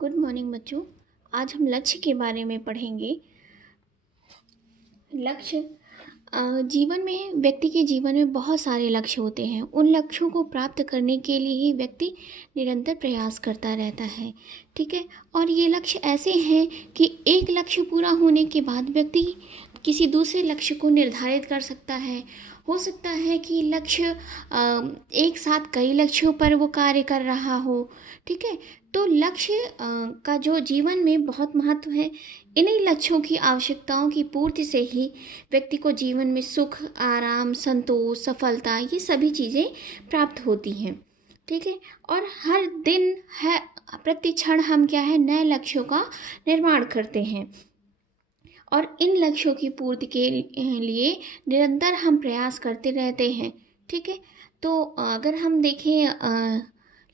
Good morning बच्चों। आज हम लक्ष्य के बारे में पढ़ेंगे। लक्ष्य जीवन में व्यक्ति के जीवन में बहुत सारे लक्ष्य होते हैं। उन लक्ष्यों को प्राप्त करने के लिए ही व्यक्ति निरंतर प्रयास करता रहता है। ठीक है। और ये लक्ष्य ऐसे हैं कि एक लक्ष्य पूरा होने के बाद व्यक्ति किसी दूसरे लक्ष्य को निर्धारित कर सकता है। हो सकता है कि लक्ष्य एक साथ कई लक्ष्यों पर वो कार्य कर रहा हो। ठीक है। तो लक्ष्य का जो जीवन में बहुत महत्व है। इन्हीं लक्ष्यों की आवश्यकताओं की पूर्ति से ही व्यक्ति को जीवन में सुख, आराम, संतोष, सफलता ये सभी चीज़ें प्राप्त होती हैं। ठीक है। और हर दिन है प्रति क्षण हम क्या है नए लक्ष्यों का निर्माण करते हैं और इन लक्ष्यों की पूर्ति के लिए निरंतर हम प्रयास करते रहते हैं। ठीक है। तो अगर हम देखें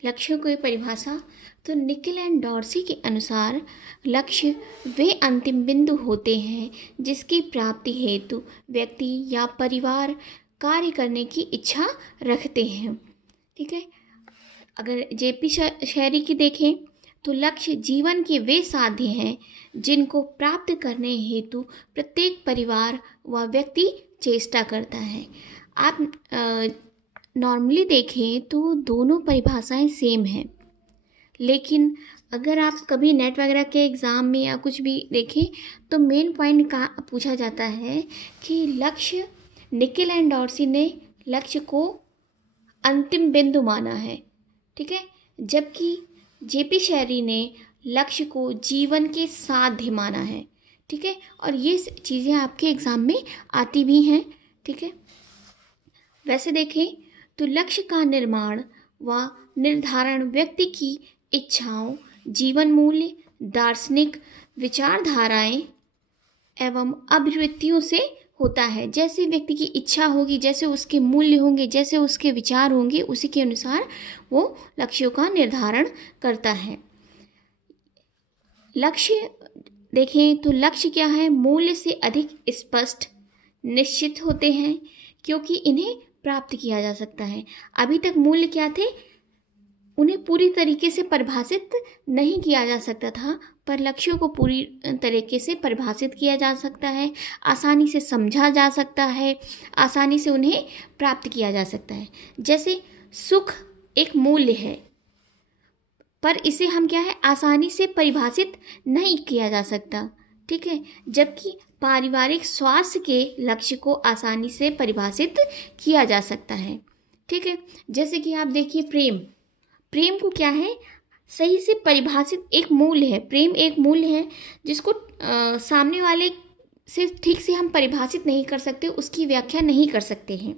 लक्ष्यों की परिभाषा, तो निकिल एंड डॉर्सी के अनुसार लक्ष्य वे अंतिम बिंदु होते हैं जिसकी प्राप्ति हेतु व्यक्ति या परिवार कार्य करने की इच्छा रखते हैं। ठीक है। अगर जेपी शहरी की देखें तो लक्ष्य जीवन के वे साध्य हैं जिनको प्राप्त करने हेतु प्रत्येक परिवार व व्यक्ति चेष्टा करता है। आप नॉर्मली देखें तो दोनों परिभाषाएं सेम हैं, लेकिन अगर आप कभी नेट वगैरह के एग्ज़ाम में या कुछ भी देखें तो मेन पॉइंट का पूछा जाता है कि लक्ष्य, निकिल एंड डॉर्सी ने लक्ष्य को अंतिम बिंदु माना है। ठीक है। जबकि जेपी शहरी ने लक्ष्य को जीवन के साध्य माना है। ठीक है। और ये चीज़ें आपके एग्ज़ाम में आती भी हैं। ठीक है। वैसे देखें तो लक्ष्य का निर्माण व निर्धारण व्यक्ति की इच्छाओं, जीवन मूल्य, दार्शनिक विचारधाराएं एवं अभिवृत्तियों से होता है। जैसे व्यक्ति की इच्छा होगी, जैसे उसके मूल्य होंगे, जैसे उसके विचार होंगे, उसी के अनुसार वो लक्ष्यों का निर्धारण करता है। लक्ष्य देखें तो लक्ष्य क्या है, मूल्य से अधिक स्पष्ट निश्चित होते हैं क्योंकि इन्हें प्राप्त किया जा सकता है। अभी तक मूल्य क्या थे, उन्हें पूरी तरीके से परिभाषित नहीं किया जा सकता था, पर लक्ष्यों को पूरी तरीके से परिभाषित किया जा सकता है, आसानी से समझा जा सकता है, आसानी से उन्हें प्राप्त किया जा सकता है। जैसे सुख एक मूल्य है, पर इसे हम क्या है आसानी से परिभाषित नहीं किया जा सकता। ठीक है। जबकि पारिवारिक स्वास्थ्य के लक्ष्य को आसानी से परिभाषित किया जा सकता है। ठीक है। जैसे कि आप देखिए प्रेम को क्या है सही से परिभाषित एक मूल्य है। प्रेम एक मूल्य है जिसको सामने वाले से ठीक से हम परिभाषित नहीं कर सकते, उसकी व्याख्या नहीं कर सकते हैं।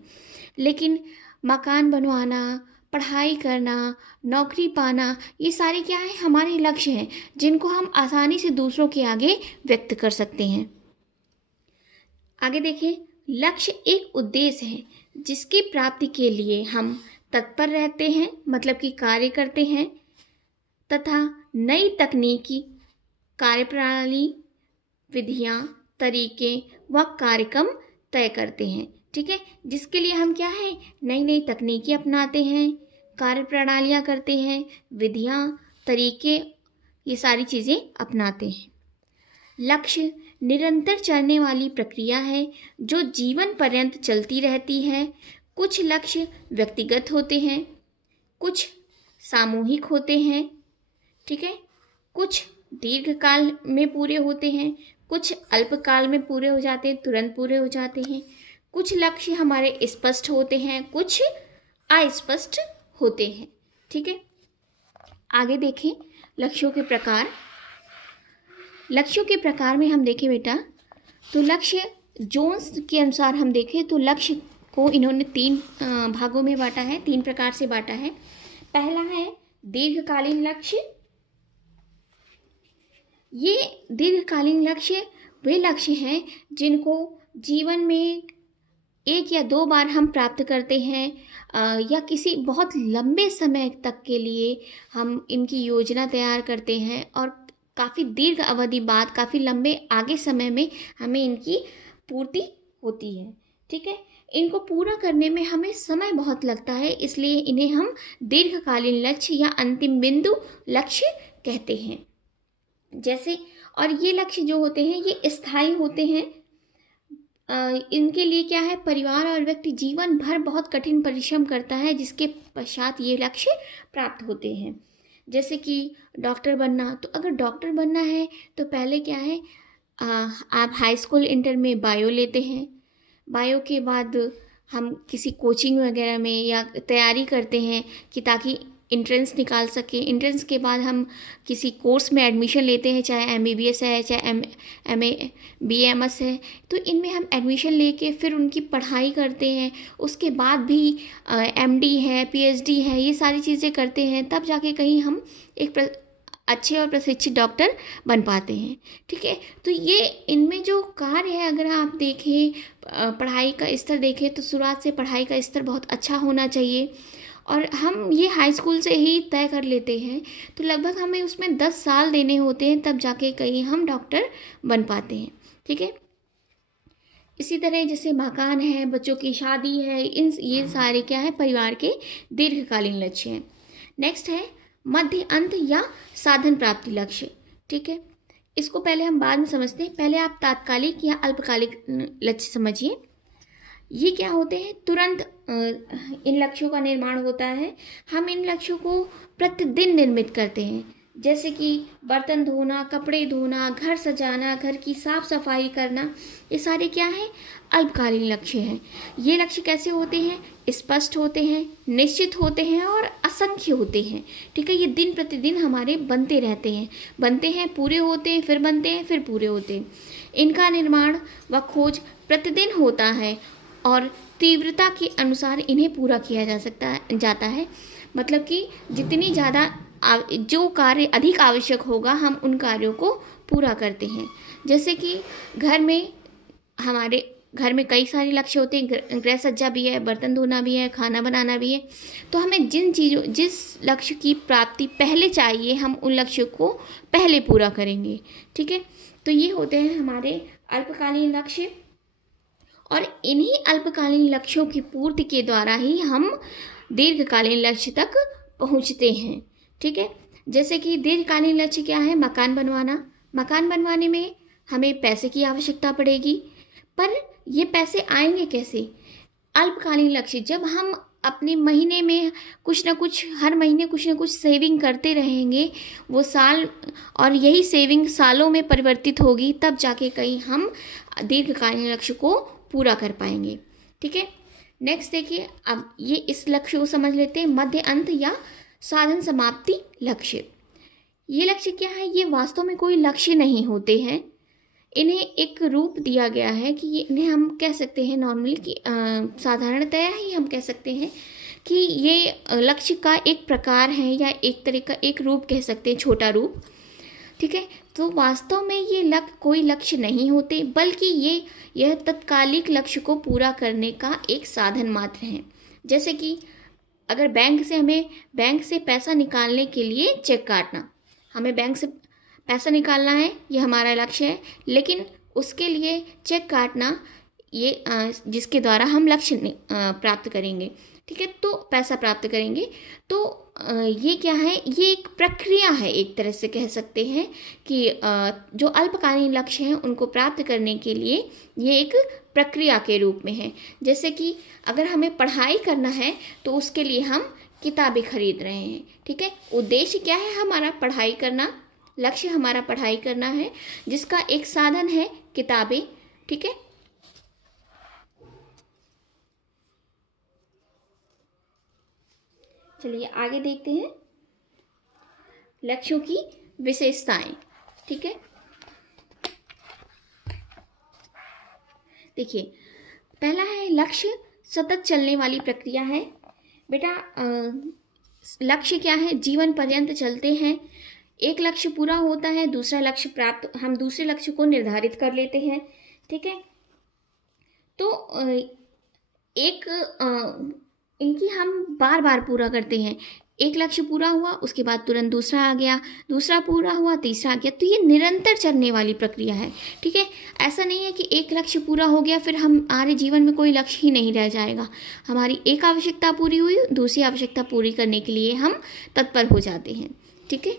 लेकिन मकान बनवाना, पढ़ाई करना, नौकरी पाना, ये सारे क्या है हमारे लक्ष्य हैं जिनको हम आसानी से दूसरों के आगे व्यक्त कर सकते हैं। आगे देखिए, लक्ष्य एक उद्देश्य है जिसकी प्राप्ति के लिए हम तत्पर रहते हैं, मतलब कि कार्य करते हैं तथा नई तकनीकी कार्यप्रणाली, विधियां, तरीके व कार्यक्रम तय करते हैं। ठीक है। जिसके लिए हम क्या है नई नई तकनीकी अपनाते हैं, कार्यप्रणालियां करते हैं, विधियां, तरीके, ये सारी चीज़ें अपनाते हैं। लक्ष्य निरंतर चलने वाली प्रक्रिया है जो जीवन पर्यंत चलती रहती है। कुछ लक्ष्य व्यक्तिगत होते हैं, कुछ सामूहिक होते हैं। ठीक है। कुछ दीर्घकाल में पूरे होते हैं, कुछ अल्पकाल में पूरे हो जाते हैं, तुरंत पूरे हो जाते हैं। कुछ लक्ष्य हमारे स्पष्ट होते हैं, कुछ अस्पष्ट होते हैं। ठीक है। आगे देखें लक्ष्यों के प्रकार। लक्ष्यों के प्रकार में हम देखें बेटा तो लक्ष्य जोन्स के अनुसार हम देखें तो लक्ष्य को इन्होंने तीन भागों में बांटा है, तीन प्रकार से बांटा है। पहला है दीर्घकालीन लक्ष्य। ये दीर्घकालीन लक्ष्य वे लक्ष्य हैं जिनको जीवन में एक या दो बार हम प्राप्त करते हैं या किसी बहुत लंबे समय तक के लिए हम इनकी योजना तैयार करते हैं और काफ़ी दीर्घ अवधि बाद, काफ़ी लंबे आगे समय में हमें इनकी पूर्ति होती है। ठीक है। इनको पूरा करने में हमें समय बहुत लगता है, इसलिए इन्हें हम दीर्घकालीन लक्ष्य या अंतिम बिंदु लक्ष्य कहते हैं। जैसे, और ये लक्ष्य जो होते हैं ये स्थायी होते हैं। इनके लिए क्या है, परिवार और व्यक्ति जीवन भर बहुत कठिन परिश्रम करता है, जिसके पश्चात ये लक्ष्य प्राप्त होते हैं। जैसे कि डॉक्टर बनना, तो अगर डॉक्टर बनना है तो पहले क्या है, आप हाई स्कूल इंटर में बायो लेते हैं। बायो के बाद हम किसी कोचिंग वगैरह में या तैयारी करते हैं कि ताकि इंट्रेंस निकाल सकें। इंट्रेंस के बाद हम किसी कोर्स में एडमिशन लेते हैं, चाहे MBBS है, चाहे MA BAMS है। तो इनमें हम एडमिशन लेके फिर उनकी पढ़ाई करते हैं। उसके बाद भी MD है, PhD है, ये सारी चीज़ें करते हैं, तब जाके कहीं हम एक अच्छे और प्रशिक्षित डॉक्टर बन पाते हैं। ठीक है, तो ये इनमें जो कार्य है, अगर आप देखें पढ़ाई का स्तर देखें तो शुरुआत से पढ़ाई का स्तर बहुत अच्छा होना चाहिए, और हम ये हाई स्कूल से ही तय कर लेते हैं। तो लगभग हमें उसमें 10 साल देने होते हैं, तब जाके कहीं हम डॉक्टर बन पाते हैं। ठीक है, इसी तरह जैसे मकान है, बच्चों की शादी है, ये सारे क्या है, परिवार के दीर्घकालीन लक्ष्य हैं। नेक्स्ट है मध्य अंत या साधन प्राप्ति लक्ष्य। ठीक है, इसको पहले हम बाद में समझते हैं। पहले आप तात्कालिक या अल्पकालिक लक्ष्य समझिए। ये क्या होते हैं, तुरंत इन लक्ष्यों का निर्माण होता है। हम इन लक्ष्यों को प्रतिदिन निर्मित करते हैं, जैसे कि बर्तन धोना, कपड़े धोना, घर सजाना, घर की साफ सफाई करना, ये सारे क्या हैं, अल्पकालीन लक्ष्य हैं। ये लक्ष्य कैसे होते हैं, स्पष्ट होते हैं, निश्चित होते हैं और असंख्य होते हैं। ठीक है, ये दिन प्रतिदिन हमारे बनते रहते हैं, बनते हैं, पूरे होते हैं, फिर बनते हैं, फिर पूरे होते हैं। इनका निर्माण व खोज प्रतिदिन होता है और तीव्रता के अनुसार इन्हें पूरा किया जाता है। मतलब कि जितनी ज़्यादा जो कार्य अधिक आवश्यक होगा, हम उन कार्यों को पूरा करते हैं। जैसे कि हमारे घर में कई सारे लक्ष्य होते हैं, गृह सज्जा भी है, बर्तन धोना भी है, खाना बनाना भी है। तो हमें जिस लक्ष्य की प्राप्ति पहले चाहिए, हम उन लक्ष्यों को पहले पूरा करेंगे। ठीक है, तो ये होते हैं हमारे अल्पकालीन लक्ष्य, और इन्हीं अल्पकालीन लक्ष्यों की पूर्ति के द्वारा ही हम दीर्घकालीन लक्ष्य तक पहुंचते हैं। ठीक है, जैसे कि दीर्घकालीन लक्ष्य क्या है, मकान बनवाना। मकान बनवाने में हमें पैसे की आवश्यकता पड़ेगी, पर ये पैसे आएंगे कैसे, अल्पकालीन लक्ष्य जब हम अपने महीने में हर महीने कुछ ना कुछ सेविंग करते रहेंगे, वो साल, और यही सेविंग सालों में परिवर्तित होगी, तब जाके कहीं हम दीर्घकालीन लक्ष्य को पूरा कर पाएंगे। ठीक है, नेक्स्ट देखिए, अब ये इस लक्ष्य को समझ लेते हैं, मध्य अंत या साधन समाप्ति लक्ष्य। ये लक्ष्य क्या है, ये वास्तव में कोई लक्ष्य नहीं होते हैं, इन्हें एक रूप दिया गया है कि इन्हें हम कह सकते हैं नॉर्मली कि साधारणतया ही हम कह सकते हैं कि ये लक्ष्य का एक प्रकार है, या एक तरह का एक रूप कह सकते हैं, छोटा रूप। ठीक है, तो वास्तव में ये कोई लक्ष्य नहीं होते, बल्कि यह तत्कालिक लक्ष्य को पूरा करने का एक साधन मात्र है। जैसे कि अगर बैंक से पैसा निकालने के लिए चेक काटना, हमें बैंक से पैसा निकालना है, ये हमारा लक्ष्य है, लेकिन उसके लिए चेक काटना, ये जिसके द्वारा हम लक्ष्य प्राप्त करेंगे, ठीक है, तो पैसा प्राप्त करेंगे, तो ये क्या है, ये एक प्रक्रिया है, एक तरह से कह सकते हैं कि जो अल्पकालीन लक्ष्य हैं उनको प्राप्त करने के लिए ये एक प्रक्रिया के रूप में है। जैसे कि अगर हमें पढ़ाई करना है तो उसके लिए हम किताबें खरीद रहे हैं। ठीक है, उद्देश्य क्या है, हमारा पढ़ाई करना, लक्ष्य हमारा पढ़ाई करना है, जिसका एक साधन है किताबें। ठीक है, चलिए आगे देखते हैं लक्ष्यों की विशेषताएं। ठीक है, देखिए, पहला है लक्ष्य सतत चलने वाली प्रक्रिया है। बेटा लक्ष्य क्या है, जीवन पर्यंत चलते हैं। एक लक्ष्य पूरा होता है, दूसरा लक्ष्य प्राप्त, हम दूसरे लक्ष्य को निर्धारित कर लेते हैं। ठीक है, तो इनकी हम बार बार पूरा करते हैं। एक लक्ष्य पूरा हुआ, उसके बाद तुरंत दूसरा आ गया, दूसरा पूरा हुआ, तीसरा आ गया, तो ये निरंतर चलने वाली प्रक्रिया है। ठीक है, ऐसा नहीं है कि एक लक्ष्य पूरा हो गया फिर हमारे जीवन में कोई लक्ष्य ही नहीं रह जाएगा। हमारी एक आवश्यकता पूरी हुई, दूसरी आवश्यकता पूरी करने के लिए हम तत्पर हो जाते हैं। ठीक है।